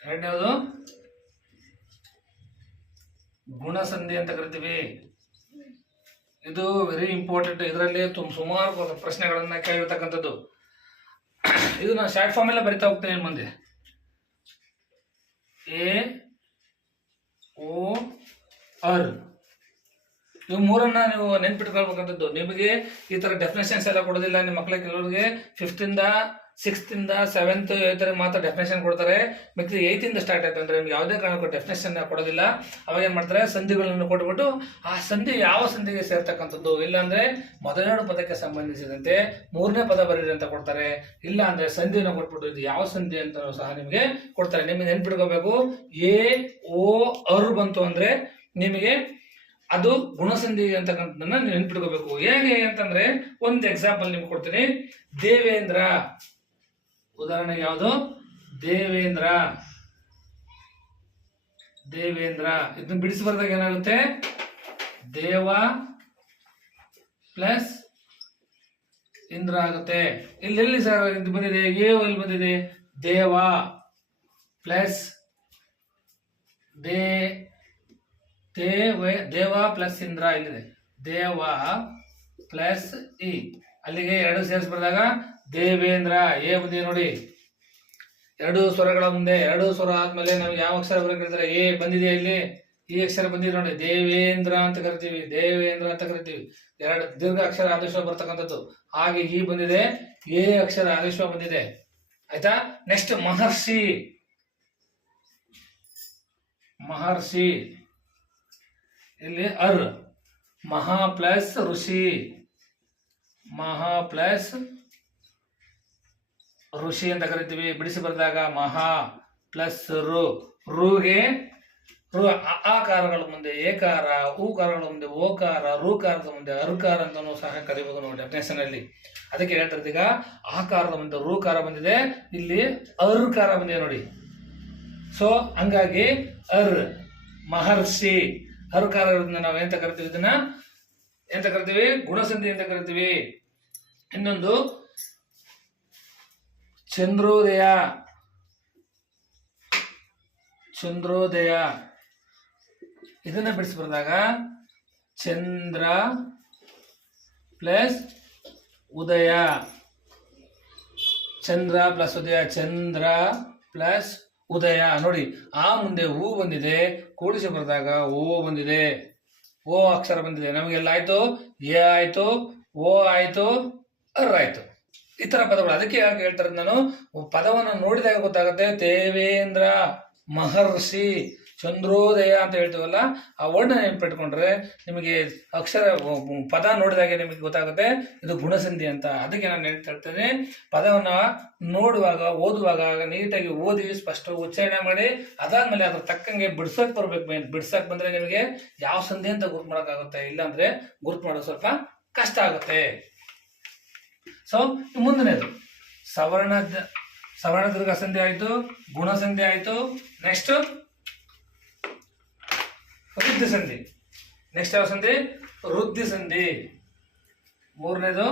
ಎರಡನೇದು ಗುಣಸಂಧಿ ಅಂತ ಕರಿತೀವಿ. ಇದು ವೆರಿ ಇಂಪಾರ್ಟೆಂಟ್. ಇದರಲ್ಲಿ ಸುಮಾರು ಪ್ರಶ್ನೆಗಳನ್ನ ಕೇಳಿರ್ತಕ್ಕಂಥದ್ದು. ಇದು ನಾನು ಶಾರ್ಟ್ ಫಾರ್ಮ್ ಎಲ್ಲ ಬರಿತಾ ಹೋಗ್ತೇನೆ ಮುಂದೆ. ಎ ಓ ಅರ್ ಇವು ಮೂರನ್ನ ನೀವು ನೆನ್ಪಿಟ್ಕೊಳ್ಬೇಕಂತದ್ದು. ನಿಮಗೆ ಈ ತರ ಡೆಫಿನೇಷನ್ಸ್ ಎಲ್ಲ ಕೊಡೋದಿಲ್ಲ. ನಿಮ್ಮ ಮಕ್ಕಳಿಗೆ ಕೆಲವರಿಗೆ 5th ಇಂದ 6th ಇಂದ 7th ಮಾತ್ರ ಡೆಫಿನೇಷನ್ ಕೊಡ್ತಾರೆ. ಮಿಕ್ಕಿದ 8th ಇಂದ ಸ್ಟಾರ್ಟ್ ಆಯ್ತು ಅಂದ್ರೆ ನಿಮ್ಗೆ ಯಾವುದೇ ಕಾರಣಕ್ಕೂ ಡೆಫಿನೇಷನ್ ಕೊಡೋದಿಲ್ಲ. ಅವಾಗ ಏನ್ ಮಾಡ್ತಾರೆ, ಸಂಧಿಗಳನ್ನು ಕೊಟ್ಬಿಟ್ಟು ಆ ಸಂಧಿ ಯಾವ ಸಂಧಿಗೆ ಸೇರ್ತಕ್ಕಂಥದ್ದು, ಇಲ್ಲ ಅಂದ್ರೆ ಮೊದಲೆರಡು ಪದಕ್ಕೆ ಸಂಬಂಧಿಸಿದಂತೆ 3ನೇ ಪದ ಬರೀರಿ ಅಂತ ಕೊಡ್ತಾರೆ. ಇಲ್ಲ ಅಂದ್ರೆ ಸಂಧಿಯನ್ನು ಕೊಟ್ಬಿಟ್ಟು ಇದು ಯಾವ ಸಂಧಿ ಅಂತ ಸಹ ನಿಮಗೆ ಕೊಡ್ತಾರೆ. ನಿಮಗೆ ನೆನ್ಪಿಟ್ಕೋಬೇಕು, ಎ ಓ ಅರ್ ಬಂತು ಅಂದ್ರೆ ನಿಮಗೆ ಅದು ಗುಣಸಂಧಿ ಅಂತಕ್ಕಂಥದ್ದನ್ನ ನೀವು ನೆನ್ಪಿಟ್ಕೋಬೇಕು. ಹೇಗೆ ಅಂತಂದ್ರೆ ಒಂದು ಎಕ್ಸಾಂಪಲ್ ನಿಮ್ಗೆ ಕೊಡ್ತೀನಿ. ದೇವೇಂದ್ರ ಉದಾಹರಣೆಗೆ ಯಾವುದು, ದೇವೇಂದ್ರ. ದೇವೇಂದ್ರ ಇದನ್ನ ಬಿಡಿಸಿ ಬರೆದಾಗ ಏನಾಗುತ್ತೆ, ದೇವ ಪ್ಲಸ್ ಇಂದ್ರ ಆಗುತ್ತೆ. ಇಲ್ಲಿ ಸರ್ ಇದು ಬಂದಿದೆ, ಎಲ್ಲಿ ಬಂದಿದೆ, ದೇವ ಪ್ಲಸ್ ದೇವ ಪ್ಲಸ್ ಇಂದ್ರ ಇಲ್ಲಿದೆ. ದೇವ ಪ್ಲಸ್ ಇ, ಅಲ್ಲಿಗೆ ಎರಡು ಸೇರಿಸಿ ಬರೆದಾಗ ದೇವೇಂದ್ರ. ಎ ಬಂದಿದೆ ನೋಡಿ, ಎರಡು ಸ್ವರಗಳ ಮುಂದೆ ಎರಡು ಸ್ವರ ಆದ್ಮೇಲೆ ನಮ್ಗೆ ಯಾವ ಅಕ್ಷರ ಬರಕಿರ್ತಾರೆ, ಎ ಬಂದಿದೆ. ಇಲ್ಲಿ ಈ ಅಕ್ಷರ ಬಂದಿದೆ ನೋಡಿ, ದೇವೇಂದ್ರ ಅಂತ ಕರಿತೀವಿ. ದೇವೇಂದ್ರ ಅಂತ ಕರಿತೀವಿ. ಎರಡು ದೀರ್ಘ ಅಕ್ಷರ ಆದೇಶ ಬರ್ತಕ್ಕಂಥದ್ದು. ಹಾಗೆ ಈ ಬಂದಿದೆ, ಎ ಅಕ್ಷರ ಆದೇಶ ಬಂದಿದೆ. ಆಯ್ತಾ. ನೆಕ್ಸ್ಟ್ ಮಹರ್ಷಿ. ಮಹರ್ಷಿ ಇಲ್ಲಿ ಅರ್, ಮಹಾ ಪ್ಲಸ್ ಋಷಿ. ಮಹಾ ಪ್ಲಸ್ ಋಷಿ ಅಂತ ಕರಿತೀವಿ. ಬಿಡಿಸಿ ಬರೆದಾಗ ಮಹಾ ಪ್ಲಸ್ ರು, ರುಗೆ ಆಕಾರಗಳ ಮುಂದೆ ಏಕಾರ, ಊಕಾರಗಳ ಮುಂದೆ ಓಕಾರ, ಋಕಾರದ ಮುಂದೆ ಅರ್ಕಾರ ಅಂತನೂ ಸಹ ಕರಿಬಹುದು ನೋಡಿ ಡೆಫಿನೇಷನ್ ಅಲ್ಲಿ. ಅದಕ್ಕೆ ಹೇಳ್ತಾರೆ ಈಗ ಆಕಾರದ ಮುಂದೆ ಋಕಾರ ಬಂದಿದೆ, ಇಲ್ಲಿ ಅರ್ಕಾರ ಬಂದಿದೆ ನೋಡಿ. ಸೊ ಹಂಗಾಗಿ ಮಹರ್ಷಿ ಅರ್ಕಾರ ನಾವು ಎಂತ ಕರಿತೀವಿ, ಇದನ್ನ ಎಂತ ಕರಿತೀವಿ, ಗುಣಸಂಧಿ ಅಂತ ಕರಿತೀವಿ. ಇನ್ನೊಂದು ಚಂದ್ರೋದಯ. ಇದನ್ನ ಬಿಡಿಸಿ ಬರೆದಾಗ ಚಂದ್ರ ಪ್ಲಸ್ ಉದಯ, ಚಂದ್ರ ಪ್ಲಸ್ ಉದಯ, ಚಂದ್ರ ಪ್ಲಸ್ ಉದಯ. ನೋಡಿ ಆ ಮುಂದೆ ಹೂ ಬಂದಿದೆ, ಕೂಡಿಸಿ ಬರೆದಾಗ ಓ ಬಂದಿದೆ, ಓ ಅಕ್ಷರ ಬಂದಿದೆ. ನಮಗೆಲ್ಲ ಆಯ್ತು, ಎ ಆಯ್ತು, ಓ ಆಯ್ತು, ಆಯ್ತು. ಈ ತರ ಪದಗಳು. ಅದಕ್ಕೆ ಯಾಕೆ ಹೇಳ್ತಾರೆ, ನಾನು ಪದವನ್ನು ನೋಡಿದಾಗ ಗೊತ್ತಾಗುತ್ತೆ. ದೇವೇಂದ್ರ, ಮಹರ್ಷಿ, ಚಂದ್ರೋದಯ ಅಂತ ಹೇಳ್ತೀವಲ್ಲ, ಆ ವರ್ಣ ನೆನಪಿಟ್ಕೊಂಡ್ರೆ ನಿಮಗೆ ಅಕ್ಷರ ಪದ ನೋಡಿದಾಗೆ ನಿಮಗೆ ಗೊತ್ತಾಗುತ್ತೆ ಇದು ಗುಣಸಂಧಿ ಅಂತ. ಅದಕ್ಕೆ ನಾನು ಹೇಳ್ತೇನೆ, ಪದವನ್ನ ನೋಡುವಾಗ ಓದುವಾಗ ನೀಟಾಗಿ ಓದಿ ಸ್ಪಷ್ಟ ಉಚ್ಚಾರಣೆ ಮಾಡಿ, ಅದಾದ್ಮೇಲೆ ಅದ್ರ ತಕ್ಕಂಗೆ ಬಿಡ್ಸಕ್ ಬರ್ಬೇಕು. ಬಿಡ್ಸಕ್ ಬಂದ್ರೆ ನಿಮಗೆ ಯಾವ ಸಂಧಿ ಅಂತ ಗುರ್ತು ಮಾಡೋಕ್ಕಾಗುತ್ತೆ, ಇಲ್ಲಾಂದ್ರೆ ಗುರ್ತು ಮಾಡೋದು ಸ್ವಲ್ಪ ಕಷ್ಟ ಆಗುತ್ತೆ. ಸೊ ಮುಂದಿನದು ಸವರ್ಣ ದೀರ್ಘ ಸಂಧಿ ಆಯ್ತು, ಗುಣಸಂಧಿ ಆಯ್ತು. ನೆಕ್ಸ್ಟ್ ವೃದ್ಧಿ ಸಂಧಿ. ನೆಕ್ಸ್ಟ್ ಯಾವ ಸಂಧಿ? ವೃದ್ಧಿ ಸಂಧಿ. ಮೂರನೇದು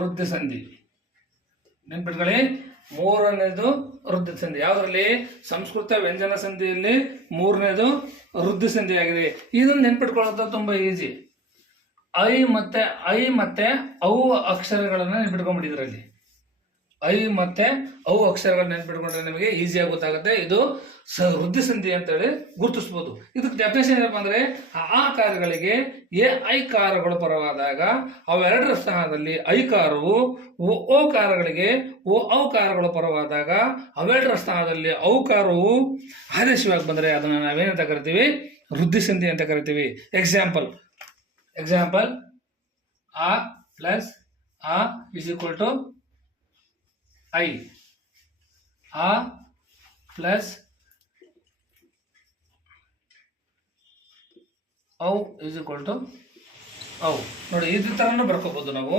ವೃದ್ಧಿ ಸಂಧಿ. ನೆನ್ಪಿಟ್ಕೊಳ್ಳಿ, ಮೂರನೇದು ವೃದ್ಧಿ ಸಂಧಿ. ಯಾವ್ದ್ರಲ್ಲಿ? ಸಂಸ್ಕೃತ ವ್ಯಂಜನ ಸಂಧಿಯಲ್ಲಿ ಮೂರನೇದು ವೃದ್ಧಿ ಸಂಧಿ ಆಗಿದೆ. ಇದನ್ನು ನೆನ್ಪಿಟ್ಕೊಳ್ಳೋದು ತುಂಬಾ ಈಸಿ. ಐ ಮತ್ತೆ ಅವು ಅಕ್ಷರಗಳನ್ನ ನೆನ್ಪಿಟ್ಕೊಂಡ್ಬಿಟ್ಟಿದ್ರಲ್ಲಿ. ಐ ಮತ್ತೆ ಅವು ಅಕ್ಷರಗಳನ್ನ ನೆನ್ಪಿಟ್ಕೊಂಡ್ರೆ ನಿಮಗೆ ಈಸಿಯಾಗಿ ಗೊತ್ತಾಗುತ್ತೆ. ಇದು ವೃದ್ಧಿ ಸಂಧಿ ಅಂತ ಹೇಳಿ ಗುರುತಿಸಬಹುದು. ಇದಕ್ಕೆ ಡೆಫಿನೇಷನ್ ಏನಪ್ಪ ಅಂದ್ರೆ, ಆ ಕಾರಗಳಿಗೆ ಎ ಐಕಾರಗಳು ಪರವಾದಾಗ ಅವೆರಡರ ಸ್ಥಾನದಲ್ಲಿ ಐಕಾರವು, ಓ ಕಾರಗಳಿಗೆ ಓ ಔಕಾರಗಳು ಪರವಾದಾಗ ಅವೆರಡರ ಸ್ಥಾನದಲ್ಲಿ ಔಕಾರವು ಆದೇಶವಾಗಿ ಬಂದರೆ ಅದನ್ನ ನಾವೇನಂತ ಕರಿತೀವಿ? ವೃದ್ಧಿ ಸಂಧಿ ಅಂತ ಕರಿತೀವಿ. ಎಕ್ಸಾಂಪಲ್ ಆ ಪ್ಲಸ್ ಆ ಇಸ್ ಈಕ್ವಲ್ ಟು ಐ, ಆ ಪ್ಲಸ್ ಔ ಇಸ್ ಈಕ್ವಲ್ ಟು ಔ. ನೋಡಿ ಇದ್ರ ತರನು ಬರ್ಕೋಬಹುದು ನಾವು.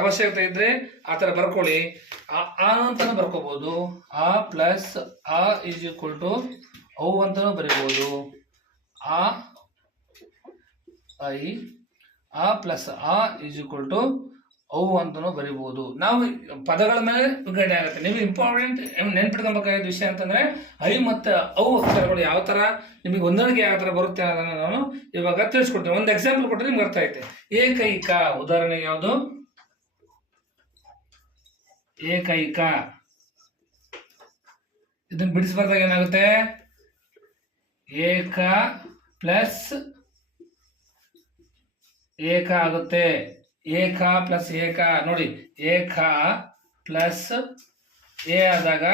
ಅವಶ್ಯಕತೆ ಇದ್ರೆ ಆ ತರ ಬರ್ಕೊಳ್ಳಿ. ಆ ಅಂತಾನು ಬರ್ಕೋಬಹುದು. ಆ ಪ್ಲಸ್ ಆ ಇಸ್ ಈಕ್ವಲ್ ಟು ಔ ಅಂತಾನು ಬರೀಬಹುದು. ಆ ಐ, ಆ ಪ್ಲಸ್ ಆ ಇಸ್ ಈಕ್ವಲ್ ಟು ಔ ಅಂತಾನು ಬರೀಬಹುದು. ನಾವು ಪದಗಳ ಮೇಲೆ ವಿಂಗಡಣೆ ಆಗುತ್ತೆ. ನೀವು ಇಂಪಾರ್ಟೆಂಟ್ ನೆನ್ಪಿಟ್ಕೊಬೇಕಾದ ವಿಷಯ ಅಂತಂದ್ರೆ ಐ ಮತ್ತೆ ಔ ಅಕ್ಷರಗಳು ಯಾವ ತರ ನಿಮಗೆ ಹೊಂದಾಣಿಕೆ ಯಾವ ತರ ಬರುತ್ತೆ ಅನ್ನೋದನ್ನ ನಾನು ಇವಾಗ ತಿಳಿಸ್ಕೊಡ್ತೀನಿ. ಒಂದು ಎಕ್ಸಾಂಪಲ್ ಕೊಟ್ಟರೆ ನಿಮ್ಗೆ ಅರ್ಥ ಆಯ್ತು. ಏಕೈಕ ಉದಾಹರಣೆ ಯಾವುದು? ಏಕೈಕ. ಇದನ್ನ ಬಿಡಿಸ್ಬಾರ್ದಾಗ ಏನಾಗುತ್ತೆ? ಏಕ ಪ್ಲಸ್ ಏಕ ಆಗುತ್ತೆ. ಏಕ ಪ್ಲಸ್ ಏಕ. ನೋಡಿ, ಏಕ ಪ್ಲಸ್ ಎ ಆದಾಗ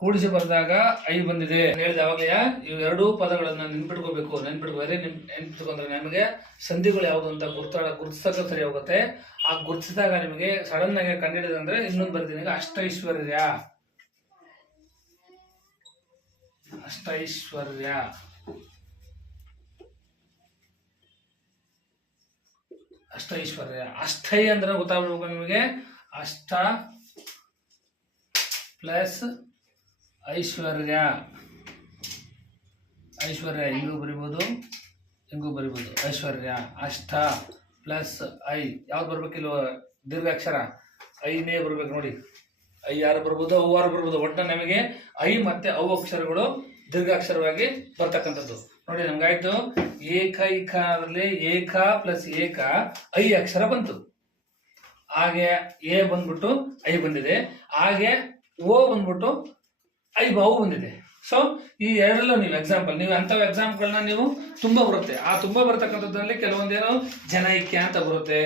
ಕೂಡಿಸಿ ಬರೆದಾಗ ಐ ಬಂದಿದೆ. ಹೇಳಿದ ಅವಾಗಲೇ ಇವೆರಡೂ ಪದಗಳನ್ನ ನೆನ್ಪಿಟ್ಕೊಂಡ್ರೆ ನಮಗೆ ಸಂಧಿಗಳು ಯಾವುದು ಅಂತ ಗುರುತಿಸಕ್ಕೆ ಸರಿ ಹೋಗುತ್ತೆ. ಆ ಗುರುತಿಸಿದಾಗ ನಿಮಗೆ ಸಡನ್ ಆಗಿ ಕಂಡುಹಿಡಿದಂದ್ರೆ ಇನ್ನೊಂದು ಬರ್ತೀನಿ. ಅಷ್ಟೈಶ್ವರ್ಯ. ಅಷ್ಟೈ ಅಂದ್ರೆ ಗೊತ್ತಾಗಬೇಕು ನಿಮಗೆ. ಅಷ್ಟ ಪ್ಲಸ್ ಐಶ್ವರ್ಯ. ಹಿಂಗೂ ಬರಿಬೋದು, ಐಶ್ವರ್ಯ. ಅಷ್ಟ ಪ್ಲಸ್ ಐ ಯಾವ್ದು ಬರ್ಬೇಕಿಲ್ವ? ದೀರ್ಘಾಕ್ಷರ ಐನೇ ಬರ್ಬೇಕು ನೋಡಿ. ಐ ಯಾರು ಬರ್ಬೋದು, ಅವು ಯಾರು ಬರ್ಬೋದು. ಒಟ್ಟು ನಮಗೆ ಐ ಮತ್ತೆ ಅವು ಅಕ್ಷರಗಳು ದೀರ್ಘಾಕ್ಷರವಾಗಿ ಬರ್ತಕ್ಕಂಥದ್ದು. ನೋಡಿ, ನಮ್ಗಾಯ್ತು ಏಕೈಕದಲ್ಲಿ ಏಕ ಪ್ಲಸ್ ಏಕ ಐ ಅಕ್ಷರ ಬಂತು. ಹಾಗೆ ಎ ಬಂದ್ಬಿಟ್ಟು ಐ ಬಂದಿದೆ. ಹಾಗೆ ಓ ಬಂದ್ಬಿಟ್ಟು ಐ ಔ ಬಂದಿದೆ. ಸೊ ಈ ಎರಡಲ್ಲೂ ನೀವು ಅಂಥವು ಎಕ್ಸಾಂಪಲ್ಗಳನ್ನ ನೀವು ತುಂಬಾ ಬರುತ್ತೆ. ಆ ತುಂಬಾ ಬರ್ತಕ್ಕಂಥದ್ರಲ್ಲಿ ಕೆಲವೊಂದೇನೋ ಜನೈಕ್ಯ ಅಂತ ಬರುತ್ತೆ,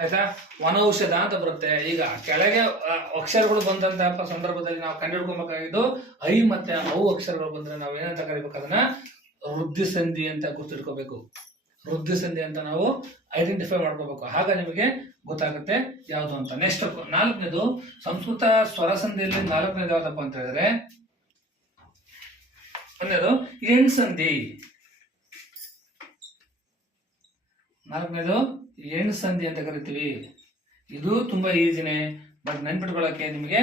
ಆಯ್ತಾ, ವನೌಷಧ ಅಂತ ಬರುತ್ತೆ. ಈಗ ಕೆಳಗೆ ಅಕ್ಷರಗಳು ಬಂದಂತಹ ಸಂದರ್ಭದಲ್ಲಿ ನಾವು ಕಂಡುಹಿಡ್ಕೊಬೇಕಾಗಿದ್ದು ಐ ಮತ್ತೆ ಅವು ಅಕ್ಷರಗಳು ಬಂದ್ರೆ ನಾವು ಏನಂತ ಕರಿಬೇಕು? ಅದನ್ನ ವೃದ್ಧಿ ಸಂಧಿ ಅಂತ ಗುರ್ತಿಟ್ಕೋಬೇಕು. ವೃದ್ಧಿ ಸಂಧಿ ಅಂತ ನಾವು ಐಡೆಂಟಿಫೈ ಮಾಡ್ಕೋಬೇಕು. ಆಗ ನಿಮಗೆ ಗೊತ್ತಾಗುತ್ತೆ ಯಾವುದು ಅಂತ. ನೆಕ್ಸ್ಟ್ 4ನೇದು ಸಂಸ್ಕೃತ ಸ್ವರ ಸಂಧಿಯಲ್ಲಿ 4ನೇದು ಯಾವ್ದಪ್ಪ ಅಂತ ಹೇಳಿದ್ರೆ ಒಂದನೇದು ಎಣ್ ಸಂಧಿ, ನಾಲ್ಕನೇದು ಎಣ್ ಸಂಧಿ ಅಂತ ಕರಿತೀವಿ. ಇದು ತುಂಬಾ ಈಸಿನೇ, ಬಟ್ ನೆನ್ಪಿಟ್ಕೊಳ್ಳೋಕೆ ನಿಮಗೆ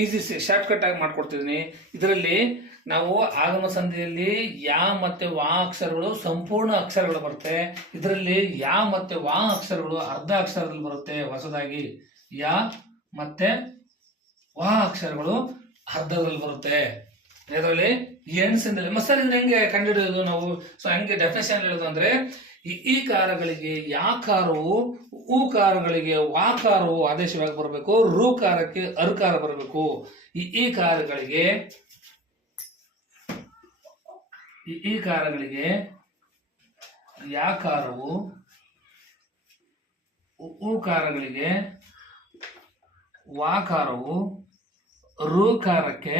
ಈಸಿ ಶಾರ್ಟ್ ಕಟ್ ಆಗಿ ಮಾಡ್ಕೊಡ್ತಿದ್ದೀನಿ. ಇದರಲ್ಲಿ ನಾವು ಆಗಮ ಸಂಧಿಯಲ್ಲಿ ಯಾ ಮತ್ತೆ ವಾ ಅಕ್ಷರಗಳು ಸಂಪೂರ್ಣ ಅಕ್ಷರಗಳು ಬರುತ್ತೆ. ಇದರಲ್ಲಿ ಯಾ ಮತ್ತೆ ವಾ ಅಕ್ಷರಗಳು ಅರ್ಧ ಅಕ್ಷರದಲ್ಲಿ ಬರುತ್ತೆ. ಹೊಸದಾಗಿ ಯಾ ಮತ್ತೆ ವಾ ಅಕ್ಷರಗಳು ಅರ್ಧದಲ್ಲಿ ಬರುತ್ತೆ. ಇದರಲ್ಲಿ ಎಣ್ ಸಂಧಿಯಲ್ಲಿ ಮಸಾಲೆ ಹೆಂಗೆ ಕಂಡುಹಿಡಿಯೋದು ನಾವು? ಸೊ ಹೆಂಗೆ ಡೆಫಿನೇಷನ್ ಹೇಳೋದು ಅಂದ್ರೆ, ಈ ಕಾರಗಳಿಗೆ ಯಾಕಾರವು, ಊಕಾರಗಳಿಗೆ ವಾಕಾರವು ಆದೇಶವಾಗಿ ಬರಬೇಕು, ಋಕಾರಕ್ಕೆ ಅರ್ಕಾರ ಬರಬೇಕು. ಈ ಕಾರಗಳಿಗೆ ಯಾಕಾರವು, ಊಕಾರಗಳಿಗೆ ವಾಕಾರವು, ಋಕಾರಕ್ಕೆ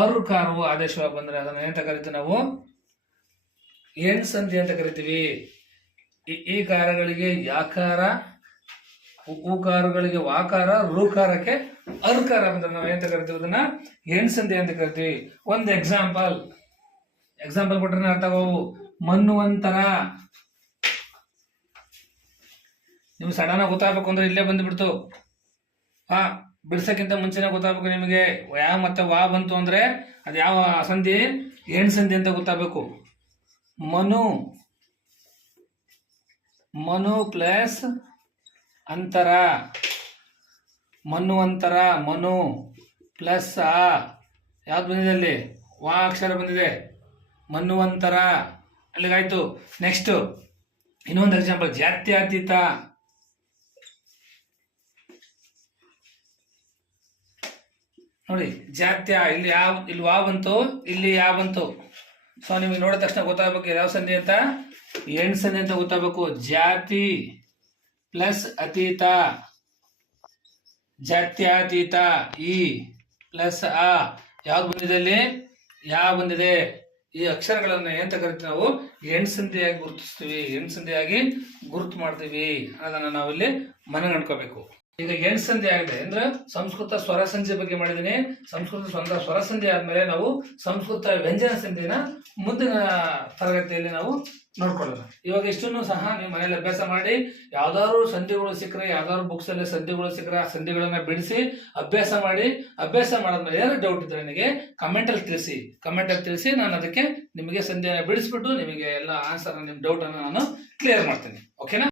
ಅರುಕಾರವು ಆದೇಶವಾಗಿ ಬಂದ್ರೆ ಅದನ್ನ ಏನಂತ ಕರಿತೀವಿ ನಾವು? ಎಣ್ ಸಂಧಿ ಅಂತ ಕರಿತೀವಿ. ಈ ಕಾರಗಳಿಗೆ ಯಾಕಾರ, ಊಕಾರಗಳಿಗೆ ವಾಕಾರ, ಋಕಾರಕ್ಕೆ ಅರ್ಕಾರ ಬಂದ್ರೆ ನಾವು ಏನಂತ ಕರಿತೀವಿ? ಅದನ್ನ ಎಣ್ ಸಂಧಿ ಅಂತ ಕರಿತೀವಿ. ಒಂದು ಎಕ್ಸಾಂಪಲ್ ಕೊಟ್ರೆ ಅರ್ಥ ಆಗವು. ಮನ್ವಂತರ, ನಿಮ್ಗೆ ಸಡನ್ ಆಗಿ ಗೊತ್ತಾಗಬೇಕು ಅಂದ್ರೆ ಇಲ್ಲೇ ಬಂದ್ಬಿಡ್ತು. ಬಿಡ್ಸಕ್ಕಿಂತ ಮುಂಚೆನೆ ಗೊತ್ತಾಗಬೇಕು ನಿಮಗೆ. ಯಾ ಮತ್ತೆ ವಾ ಬಂತು ಅಂದ್ರೆ ಅದು ಯಾವ ಸಂಧಿ? ಎಣ್ ಸಂಧಿ ಅಂತ ಗೊತ್ತಾಗಬೇಕು. ಮನು ಪ್ಲಸ್ ಅಂತರ, ಮನ್ವಂತರ, ಮನು ಪ್ಲಸ್ ಯಾವ್ದು ಬಂದಿದೆ? ಅಲ್ಲಿ ವಾ ಅಕ್ಷರ ಬಂದಿದೆ, ಮನ್ವಂತರ, ಅಲ್ಲಿಗಾಯ್ತು. ನೆಕ್ಸ್ಟ್ ಇನ್ನೊಂದು ಎಕ್ಸಾಂಪಲ್, ಜಾತ್ಯತೀತ. ನೋಡಿ, ಜಾತ್ಯ, ಇಲ್ಲಿ ವಾ ಬಂತು, ಇಲ್ಲಿ ಯಾ ಬಂತು. ಸೊ ನಿಮಗೆ ನೋಡಿದ ತಕ್ಷಣ ಗೊತ್ತಾಗಬೇಕು ಯಾವ ಸಂಧಿ ಅಂತ? ಎಣ್ ಸಂಧಿ ಅಂತ ಗೊತ್ತಾಗಬೇಕು. ಜಾತಿ ಪ್ಲಸ್ ಅತೀತ, ಜಾತ್ಯತೀತ, ಈ ಪ್ಲಸ್ ಯಾವ್ದು ಬಂದಿದೆ? ಅಲ್ಲಿ ಯಾ ಬಂದಿದೆ. ಈ ಅಕ್ಷರಗಳನ್ನ ಏನಂತ ಕರಿತೀವಿ ನಾವು? ಎಣ್ ಸಂಧಿಯಾಗಿ ಗುರುತಿಸ್ತೀವಿ, ಎಣ್ ಸಂಧಿಯಾಗಿ ಗುರುತು ಮಾಡ್ತೀವಿ. ಅದನ್ನ ನಾವಿಲ್ಲಿ ಮನಗಂಡ್ಕೋಬೇಕು. ಈಗ ಎಣ್ ಸಂಧಿ ಆಗಿದೆ ಅಂದ್ರೆ ಸಂಸ್ಕೃತ ಸ್ವರ ಸಂಧಿ ಬಗ್ಗೆ ಮಾಡಿದೀನಿ. ಸಂಸ್ಕೃತ ಸ್ವರ ಸಂಧಿ ಆದ್ಮೇಲೆ ನಾವು ಸಂಸ್ಕೃತ ವ್ಯಂಜನ ಸಂಧಿನ ಮುಂದಿನ ತರಗತಿಯಲ್ಲಿ ನಾವು ನೋಡ್ಕೊಳ್ಳೋಣ. ಇವಾಗ ಇಷ್ಟನ್ನು ಸಹ ನೀವು ಮನೇಲಿ ಅಭ್ಯಾಸ ಮಾಡಿ. ಯಾವ್ದಾದ್ರು ಸಂಧಿಗಳು ಸಿಕ್ಕರೆ, ಯಾವ್ದಾದ್ರು ಬುಕ್ಸ್ ಅಲ್ಲಿ ಸಂಧಿಗಳು ಸಿಕ್ಕರೆ ಆ ಸಂಧಿಗಳನ್ನ ಬಿಡಿಸಿ ಅಭ್ಯಾಸ ಮಾಡಿ. ಅಭ್ಯಾಸ ಮಾಡಿದ್ಮೇಲೆ ಏನಾದ್ರು ಡೌಟ್ ಇದ್ರೆ ನನಗೆ ಕಮೆಂಟ್ ಅಲ್ಲಿ ತಿಳಿಸಿ. ನಾನು ಅದಕ್ಕೆ ನಿಮಗೆ ಸಂಧಿಯನ್ನು ಬಿಡಿಸ್ಬಿಟ್ಟು ನಿಮಗೆ ಎಲ್ಲ ಆನ್ಸರ್, ನಿಮ್ಮ ಡೌಟ್ ಅನ್ನು ನಾನು ಕ್ಲಿಯರ್ ಮಾಡ್ತೀನಿ. ಓಕೆನಾ?